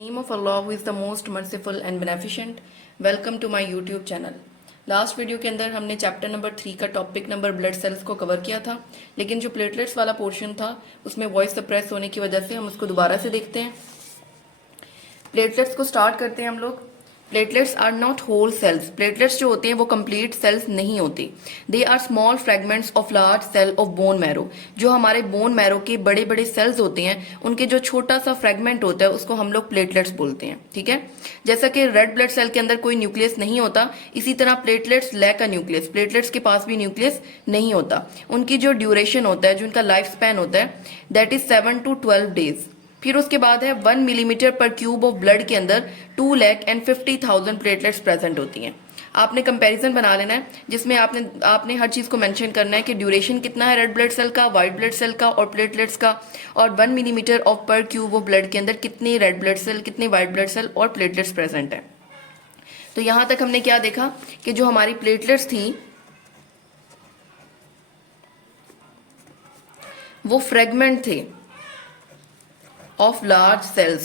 Name of Allah who is the most merciful and beneficent. Welcome to my YouTube channel. Last video के अंदर हमने chapter number 3 का topic number blood cells को cover किया था, लेकिन जो प्लेटलेट्स वाला पोर्शन था उसमें वॉइस सप्रेस होने की वजह से हम उसको दोबारा से देखते हैं। प्लेटलेट्स को स्टार्ट करते हैं हम लोग। Platelets are not whole cells. Platelets जो होते हैं वो कंप्लीट सेल्स नहीं होती। They are small fragments of large cell of bone marrow. जो हमारे बोन मैरो के बड़े बड़े सेल्स होते हैं उनके जो छोटा सा फ्रेगमेंट होता है उसको हम लोग प्लेटलेट्स बोलते हैं। ठीक है, जैसा कि रेड ब्लड सेल के अंदर कोई न्यूक्लियस नहीं होता, इसी तरह platelets lack a nucleus. Platelets के पास भी न्यूक्लियस नहीं होता। उनकी जो ड्यूरेशन होता है, जो उनका लाइफ स्पैन होता है, दैट इज 7 to 12 days। फिर उसके बाद है 1 मिलीमीटर पर क्यूब ऑफ ब्लड के अंदर 2,50,000 प्लेटलेट्स प्रेजेंट होती हैं। आपने कंपैरिजन बना लेना है जिसमें आपने हर चीज को मेंशन करना है कि ड्यूरेशन कितना है रेड ब्लड सेल का, व्हाइट ब्लड सेल का और प्लेटलेट्स का, और 1 मिलीमीटर ऑफ पर क्यूब ऑफ ब्लड के अंदर कितने रेड ब्लड सेल, कितने व्हाइट ब्लड सेल और प्लेटलेट्स प्रेजेंट है। तो यहां तक हमने क्या देखा कि जो हमारी प्लेटलेट्स थी वो फ्रेगमेंट थे of large cells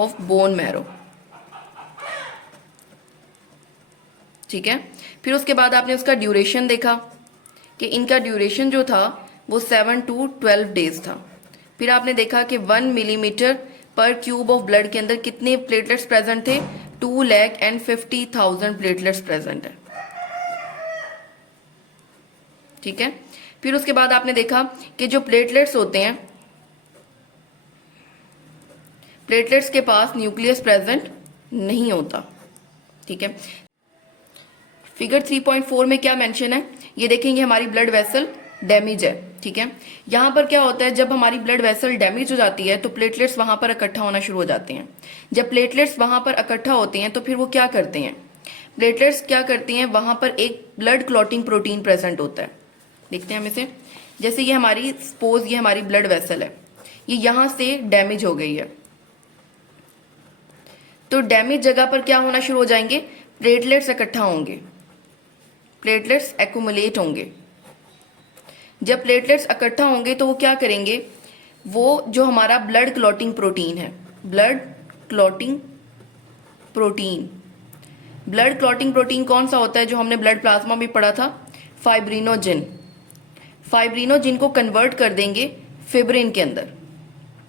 of bone marrow। ठीक है, फिर उसके बाद आपने उसका ड्यूरेशन देखा कि इनका ड्यूरेशन जो था वो 7 to 12 days था। फिर आपने देखा कि 1 मिलीमीटर पर क्यूब ऑफ ब्लड के अंदर कितने प्लेटलेट्स प्रेजेंट थे, 2,50,000 प्लेटलेट्स प्रेजेंट है। ठीक है, फिर उसके बाद आपने देखा कि जो प्लेटलेट्स होते हैं, प्लेटलेट्स के पास न्यूक्लियस प्रेजेंट नहीं होता। ठीक है, फिगर 3.4 में क्या मेंशन है ये देखेंगे। हमारी ब्लड वेसल डैमेज है। ठीक है, यहां पर क्या होता है, जब हमारी ब्लड वेसल डैमेज हो जाती है तो प्लेटलेट्स वहां पर इकट्ठा होना शुरू हो जाते हैं। जब प्लेटलेट्स वहां पर इकट्ठा होते हैं तो फिर वो क्या करते हैं, प्लेटलेट्स क्या करती हैं, वहां पर एक ब्लड क्लॉटिंग प्रोटीन प्रेजेंट होता है। देखते हैं हम इसे। जैसे ये हमारी सपोज ये हमारी ब्लड वेसल है, ये यहां से डैमेज हो गई है, तो डैमेज जगह पर क्या होना शुरू हो जाएंगे, प्लेटलेट्स इकट्ठा होंगे, प्लेटलेट्स एक्यूमुलेट होंगे। जब प्लेटलेट्स इकट्ठा होंगे तो वो क्या करेंगे, वो जो हमारा ब्लड क्लॉटिंग प्रोटीन है, blood clotting protein, blood clotting protein कौन सा होता है जो हमने ब्लड प्लाज्मा में पढ़ा था, फाइब्रिनोजिन। फाइब्रिनोजिन को कन्वर्ट कर देंगे फिब्रिन के अंदर।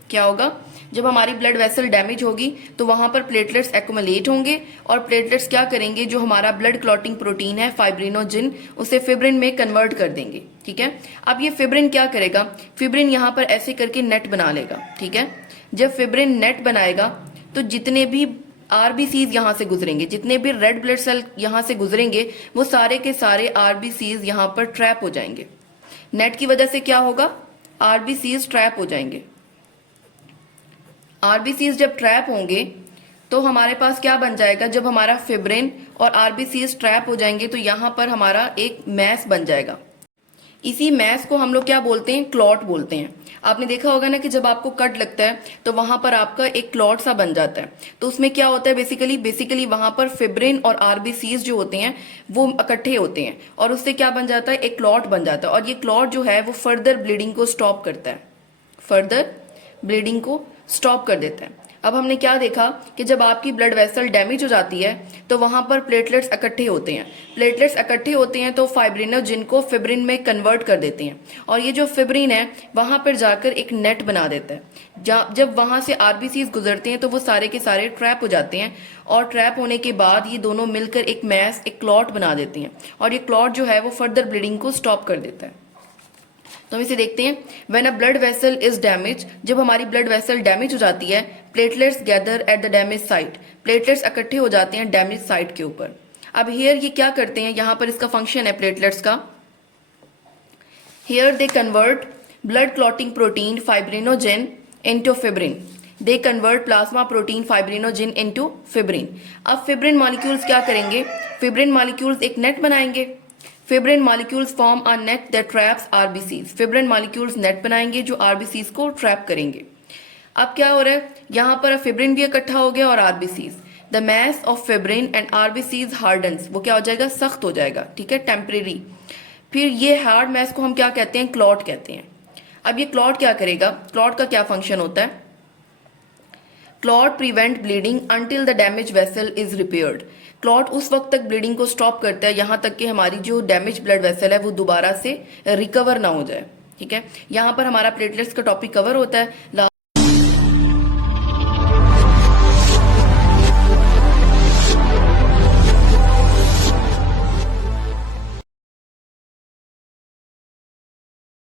क्या होगा, जब हमारी ब्लड वेसल डैमेज होगी तो वहां पर प्लेटलेट्स एक्यूमुलेट होंगे और प्लेटलेट्स क्या करेंगे, जो हमारा ब्लड क्लॉटिंग प्रोटीन है फाइब्रिनोजिन, उसे फिब्रिन में कन्वर्ट कर देंगे। ठीक है, अब ये फिब्रिन क्या करेगा, फिब्रिन यहां पर ऐसे करके नेट बना लेगा। ठीक है, जब फिब्रिन नेट बनाएगा तो जितने भी आरबीसीज यहां से गुजरेंगे, जितने भी रेड ब्लड सेल यहां से गुजरेंगे, वो सारे के सारे आरबीसीज यहां पर ट्रैप हो जाएंगे। नेट की वजह से क्या होगा, आरबीसीज ट्रैप हो जाएंगे। आरबीसीज जब ट्रैप होंगे तो हमारे पास क्या बन जाएगा, जब हमारा फिब्रिन और आरबीसीज ट्रैप हो जाएंगे तो यहां पर हमारा एक मैस बन जाएगा। इसी मैस को हम लोग क्या बोलते हैं, क्लॉट बोलते हैं। आपने देखा होगा ना कि जब आपको कट लगता है तो वहां पर आपका एक क्लॉट सा बन जाता है। तो उसमें क्या होता है, बेसिकली वहां पर फिब्रिन और आरबीसीज जो होते हैं वो इकट्ठे होते हैं और उससे क्या बन जाता है, एक क्लॉट बन जाता है। और ये क्लॉट जो है वो फर्दर ब्लीडिंग को स्टॉप करता है, फर्दर ब्लीडिंग को स्टॉप कर देता है। अब हमने क्या देखा कि जब आपकी ब्लड वेसल डैमेज हो जाती है तो वहां पर प्लेटलेट्स इकट्ठे होते हैं। प्लेटलेट्स इकट्ठे होते हैं तो फाइब्रिनोजिन को फिब्रिन में कन्वर्ट कर देते हैं और ये जो फिब्रिन है वहां पर जाकर एक नेट बना देता है। जब वहां से आरबीसीज गुजरते हैं तो वो सारे के सारे ट्रैप हो जाते हैं और ट्रैप होने के बाद ये दोनों मिलकर एक मैस, एक क्लॉट बना देते हैं और ये क्लॉट जो है वो फर्दर ब्लीडिंग को स्टॉप कर देता है। तो हम इसे देखते हैं। When a blood vessel is damage, जब हमारी ब्लड वेसल डैमेज हो जाती है, platelets gather at the damage site, platelets इकट्ठे हो जाते हैं डैमेज साइट के ऊपर। अब हियर ये क्या करते हैं, यहां पर इसका फंक्शन है प्लेटलेट्स का, here they convert blood clotting protein fibrinogen into fibrin, they convert plasma protein fibrinogen into fibrin. अब फिब्रिन मॉलिक्यूल्स क्या करेंगे, फिब्रिन मॉलिक्यूल्स एक नेट बनाएंगे। Fibrin molecules form a net that traps RBCs, fibrin molecules net बनाएंगे जो RBCs को trap करेंगे। अब क्या हो रहा है, यहां पर फिब्रिन भी इकट्ठा हो गया और RBCs. The mass of fibrin and RBCs hardens, वो क्या हो जाएगा, सख्त हो जाएगा। ठीक है, टेम्परेरी। फिर ये हार्ड मैस को हम क्या कहते हैं, क्लॉट कहते हैं। अब ये क्लॉट क्या करेगा, क्लॉट का क्या फंक्शन होता है, clot prevent bleeding until the damage vessel is repaired. Clot उस वक्त तक ब्लीडिंग को स्टॉप करता है यहाँ तक कि हमारी जो डैमेज ब्लड वेसल है वो दोबारा से रिकवर ना हो जाए। ठीक है, यहाँ पर हमारा प्लेटलेट्स का टॉपिक कवर होता है।